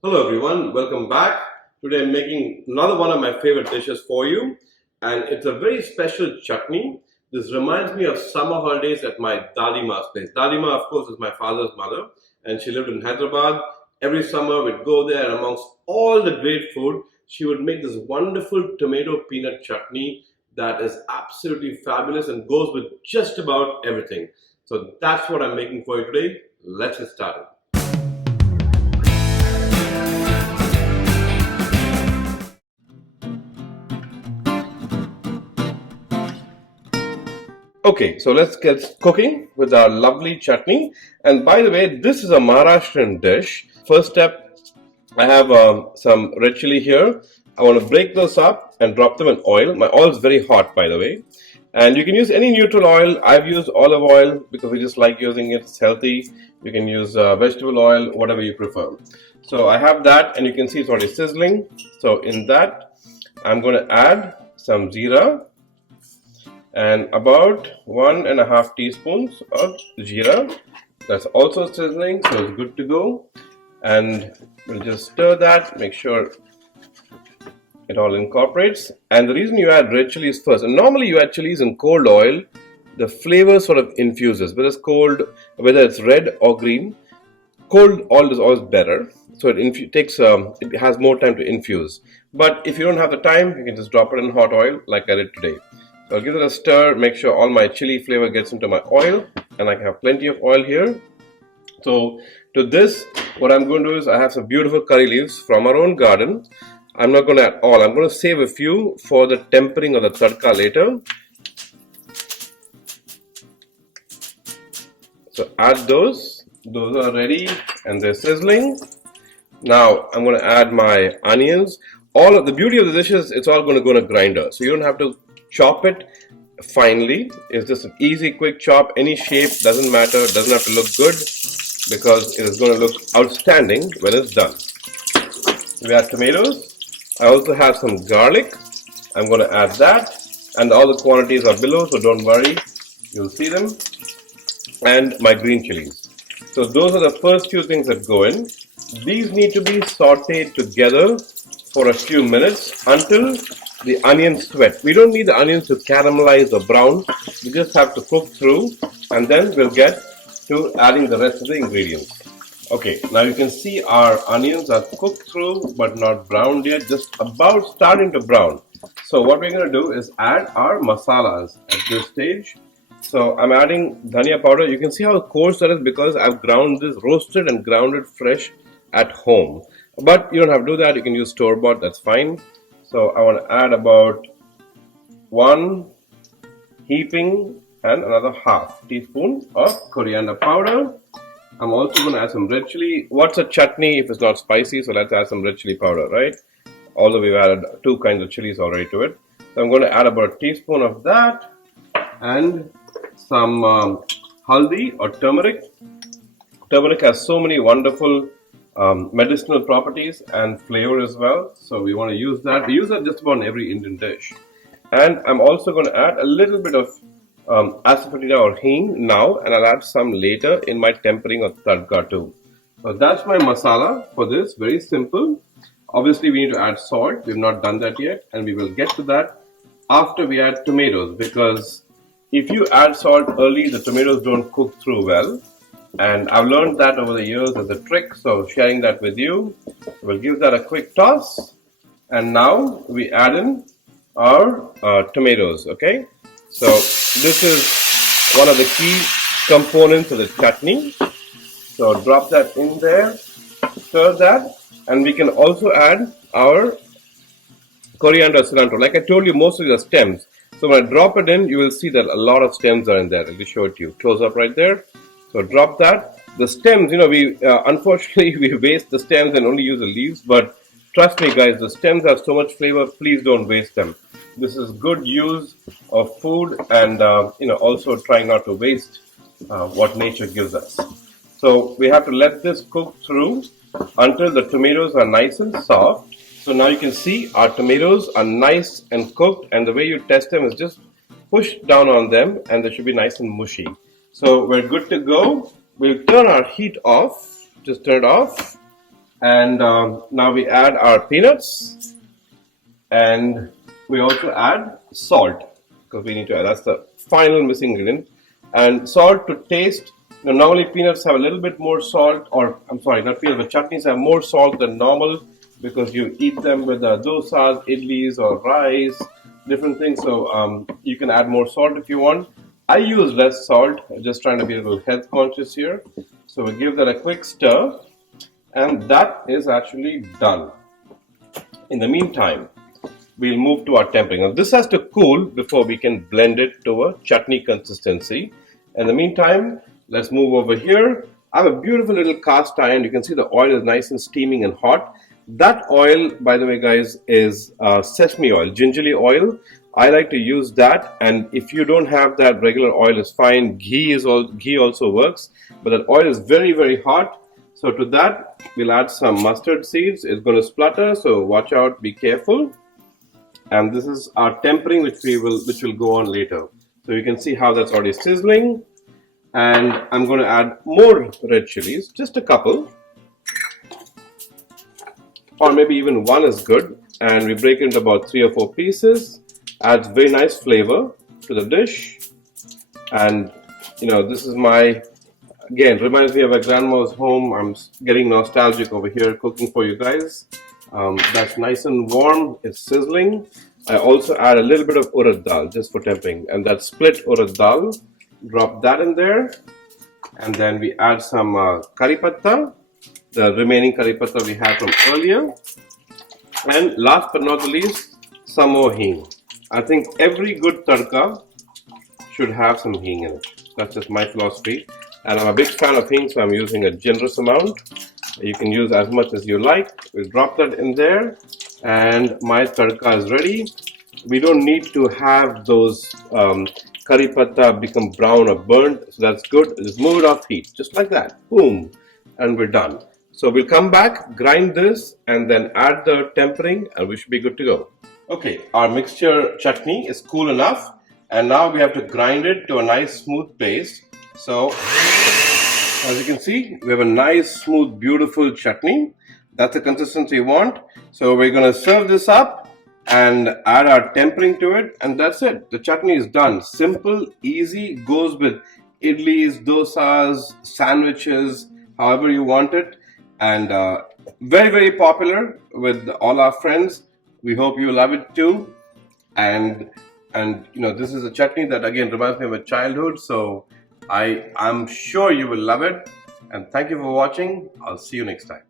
Hello everyone, welcome back. Today I'm making another one of my favorite dishes for you, and it's a very special chutney. This reminds me of summer holidays at my Dadima's place. Dadima, of course, is my father's mother, and she lived in Hyderabad. Every summer we'd go there, and amongst all the great food, she would make this wonderful tomato peanut chutney that is absolutely fabulous and goes with just about everything. So that's what I'm making for you today. Let's get started. Okay, so let's get cooking with our lovely chutney. And by the way, this is a Maharashtrian dish. First step, I have some red chilli here. I want to break those up and drop them in oil. My oil is very hot, by the way. And you can use any neutral oil. I've used olive oil because we just like using it. It's healthy. You can use vegetable oil, whatever you prefer. So I have that, and you can see it's already sizzling. So in that, I'm going to add some jeera and about 1.5 teaspoons of jeera. That's also sizzling, so it's good to go. And we'll just stir that, make sure it all incorporates. And the reason you add red chilies first, and normally you add chilies in cold oil, the flavor sort of infuses. Whether it's cold, whether it's red or green, cold oil is always better. So it has more time to infuse. But if you don't have the time, you can just drop it in hot oil like I did today. So I'll give it a stir, make sure all my chili flavor gets into my oil, and I have plenty of oil here. So to this, what I'm going to do is I have some beautiful curry leaves from our own garden. I'm not going to add all. I'm going to save a few for the tempering of the tadka later. So add those. Those are ready and they're sizzling. Now I'm going to add my onions. All of the beauty of the dish is it's all going to go in a grinder. So you don't have to chop it finely. It's just an easy quick chop. Any shape, doesn't matter. It doesn't have to look good because it is going to look outstanding when it's done. We add tomatoes. I also have some garlic. I'm going to add that, and all the quantities are below, so don't worry, you'll see them. And my green chilies. So those are the first few things that go in. These need to be sauteed together for a few minutes until the onions sweat. We don't need the onions to caramelize or brown. We just have to cook through, and then we'll get to adding the rest of the ingredients. Okay, now you can see our onions are cooked through but not browned yet, just about starting to brown. So what we're going to do is add our masalas at this stage. So I'm adding dhania powder. You can see how coarse that is because I've ground this, roasted and grounded fresh at home. But you don't have to do that. You can use store-bought, that's fine. So I want to add about 1 heaping and another half teaspoon of coriander powder. I'm also going to add some red chili. What's a chutney if it's not spicy? So let's add some red chili powder, right? Although we've added 2 kinds of chilies already to it. So I'm going to add about a teaspoon of that and some haldi or turmeric. Turmeric has so many wonderful medicinal properties and flavor as well. So we want to use that. We use that just about in every Indian dish. And I'm also going to add a little bit of asafoetida or heeng now, and I'll add some later in my tempering of tadka too. So that's my masala for this, very simple. Obviously we need to add salt, we've not done that yet, and we will get to that after we add tomatoes, because if you add salt early, the tomatoes don't cook through well. And I've learned that over the years as a trick, so sharing that with you. We'll give that a quick toss, and now we add in our tomatoes, okay? So this is one of the key components of the chutney. So drop that in there, stir that, and we can also add our coriander, cilantro. Like I told you, most of these are stems. So when I drop it in, you will see that a lot of stems are in there. Let me show it to you. Close up right there. So drop that. The stems, we unfortunately we waste the stems and only use the leaves. But trust me, guys, the stems have so much flavor. Please don't waste them. This is good use of food, and also trying not to waste what nature gives us. So we have to let this cook through until the tomatoes are nice and soft. So now you can see our tomatoes are nice and cooked, and the way you test them is just push down on them and they should be nice and mushy. So we're good to go. We'll turn our heat off. Just turn it off. And now we add our peanuts, and we also add salt because we need to add, that's the final missing ingredient. And salt to taste. Now, normally peanuts have a little bit more salt, or I'm sorry, not peanuts, but chutneys have more salt than normal because you eat them with dosas, idlis, or rice, different things. So you can add more salt if you want. I use less salt, just trying to be a little health conscious here. So we give that a quick stir, and that is actually done. In the meantime, we'll move to our tempering. Now this has to cool before we can blend it to a chutney consistency. In the meantime, let's move over here. I have a beautiful little cast iron. You can see the oil is nice and steaming and hot. That oil, by the way, guys, is sesame oil, gingerly oil. I like to use that, and if you don't have that, regular oil is fine. Ghee also works, but that oil is very, very hot. So to that, we'll add some mustard seeds. It's going to splutter, so watch out, be careful. And this is our tempering, which will go on later. So you can see how that's already sizzling. And I'm going to add more red chilies, just a couple, or maybe even one is good. And we break it into about 3 or 4 pieces. Adds very nice flavor to the dish. And this is again, reminds me of a grandma's home. I'm getting nostalgic over here cooking for you guys. That's nice and warm. It's sizzling. I also add a little bit of urad dal just for tempering, and that split urad dal. Drop that in there, and then we add some curry patta, the remaining curry patta we had from earlier, and last but not the least, some more heeng. I think every good tadka should have some heeng in it. That's just my philosophy, and I'm a big fan of heeng, so I'm using a generous amount. You can use as much as you like. We'll drop that in there, and my tadka is ready. We don't need to have those curry patta become brown or burnt, so that's good. Just move it off heat, just like that. Boom, and we're done. So we'll come back, grind this, and then add the tempering, and we should be good to go. Okay, our mixture chutney is cool enough, and now we have to grind it to a nice smooth paste. So as you can see, we have a nice, smooth, beautiful chutney. That's the consistency we want. So we're going to serve this up and add our tempering to it, and that's it. The chutney is done. Simple, easy, goes with idlis, dosas, sandwiches, however you want it, and very, very popular with all our friends. We hope you love it too. And this is a chutney that again reminds me of my childhood, so I'm sure you will love it. And thank you for watching. I'll see you next time.